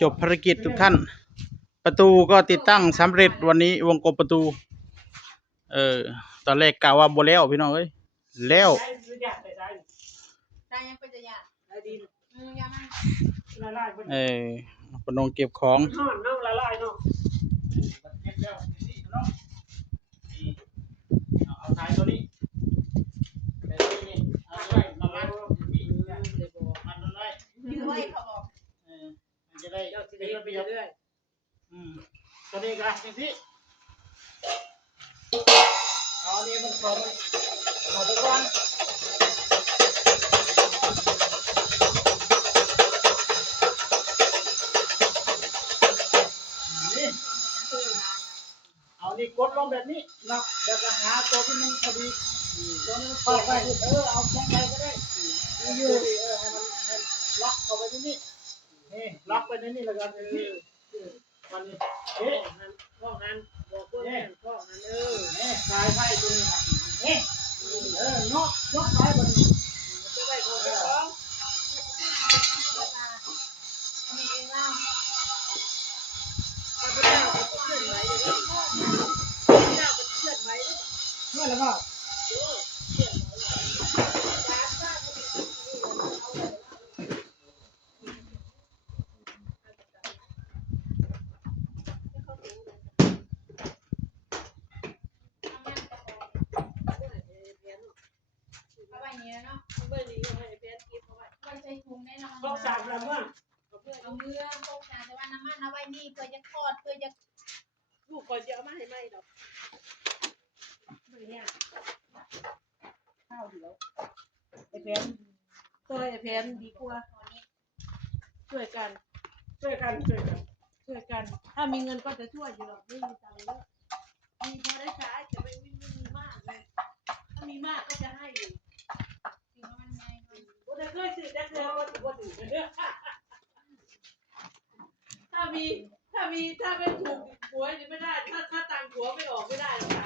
จบภารกิจทุกท่านประตูก็ติดตั้งสำเร็จวันนี้วงกบประตูตอนแรกกะว่าบ่แล้วพี่น้องเอ้ยแล้วปนงเก็บของเอาสายตัวนี้เอาไว้มามัดมันไว้ยื้อไว้เขาบอกมันจะได้ไปเรื่อยตัวนี้กันอย่างที่เอาเนี่ยมันขอไปก่อนนี่เอานี่กดลงแบบนี้เนาะเดี๋ยวจะหาตัวที่มันพอดีตัวนี้พอไปเอาแข็งไปก็ได้ยืดให้มันล็อกเข้าไปที่นี่นี่ล็อกไปในนี่แล้วกันนี่วันนี้ข้อหันบอกตัวนี้ข้อหันนี่สายไฟตัวนี้นี่นกสายบนนี้จะได้ของนี่เองล่ะพระเจ้าก็เชื่อไหมพระเจ้าก็เชื่อไหมเมื่อแล้วก็ต้องสามลำว่าเอาเนื้อต้องสามแต่ว่าน้ำมันเอาไว้นี่เพื่อจะทอดเพื่อจะลูกก่อนจะเอามาให้ไหมดอกเนี่ยข้าวเดียวไอ้แพนตัวไอ้แพนดีกว่าช่วยกันถ้ามีเงินก็จะช่วยอยู่หรอกไม่มีตังค์เยอะมีพอได้ใช้แต่ไม่มีมากเลยถ้ามีมากก็จะให้อยู่ก็เคยซื้อได้เลยว่าถือถ้าไม่ถูกหวยจะไม่ได้ถ้าตังหัวไม่ออกไม่ได้หรอกค่ะ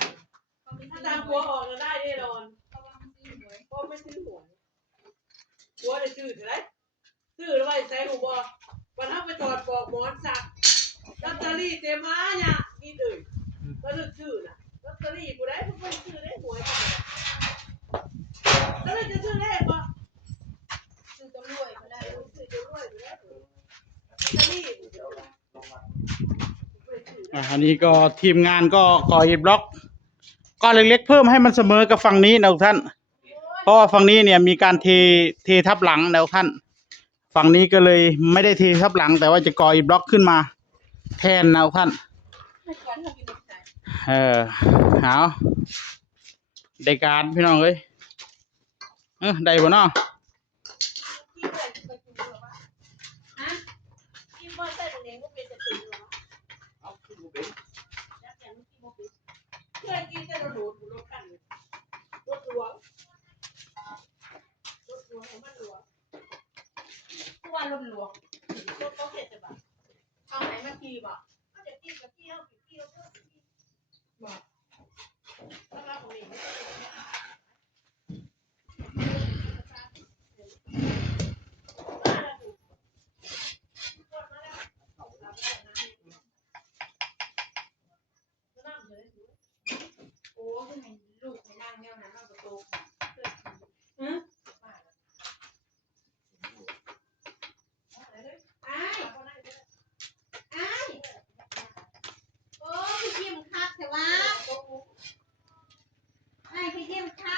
ถ้าตังหัวออกจะได้แน่นอนเพราะไม่ซื้อหวยหัวจะซื้อเท่าไรซื้อแล้วไว้ใส่หัววันถ้าไปถอดปอกหมอนสักลอตเตอรี่เต็มมาเนี่ยนี่เลยก็เลือกซื้อนะลอตเตอรี่กูได้ไม่ซื้อได้หวยแล้วจะซื้อเลขป่ะอันนี้ก็ทีมงานก็ก่ออิฐบล็อกก้อนเล็กๆเพิ่มให้มันเสมอกับฝั่งนี้นะทุกท่านเพราะว่าฝั่งนี้เนี่ยมีการเททับหลังนะทุกท่านฝั่งนี้ก็เลยไม่ได้เททับหลังแต่ว่าจะก่ออิฐบล็อกขึ้นมาแทนนะทุกท่านเอาได้การพี่น้องเอ้ยได้บ่เนาะรถหลวงรถเขาเห็นจะแบบเอาไหนมาขี่บ่เขาจะขี่กับขี่เอาขี่เอาบ่ถ้าเราของนี่โอ้ยให้ลูกให้นั่งแนวนั้นเราประตูพี่ยิ้มคักแต่ว่าไอ้พี่ยิ้มคั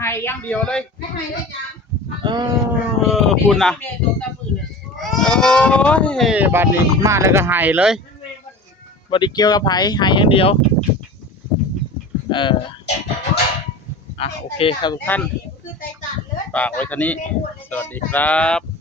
หายอย่างเดียวเลย ไม่ให้ได้ยัง คุณนะโอ้ยบัดนี้มาแล้วก็หายเลยบ่ได้เกี่ยวกับไผหายอย่างเดียวโอเคครับทุกท่านฝากไว้เท่านี้สวัสดีครับ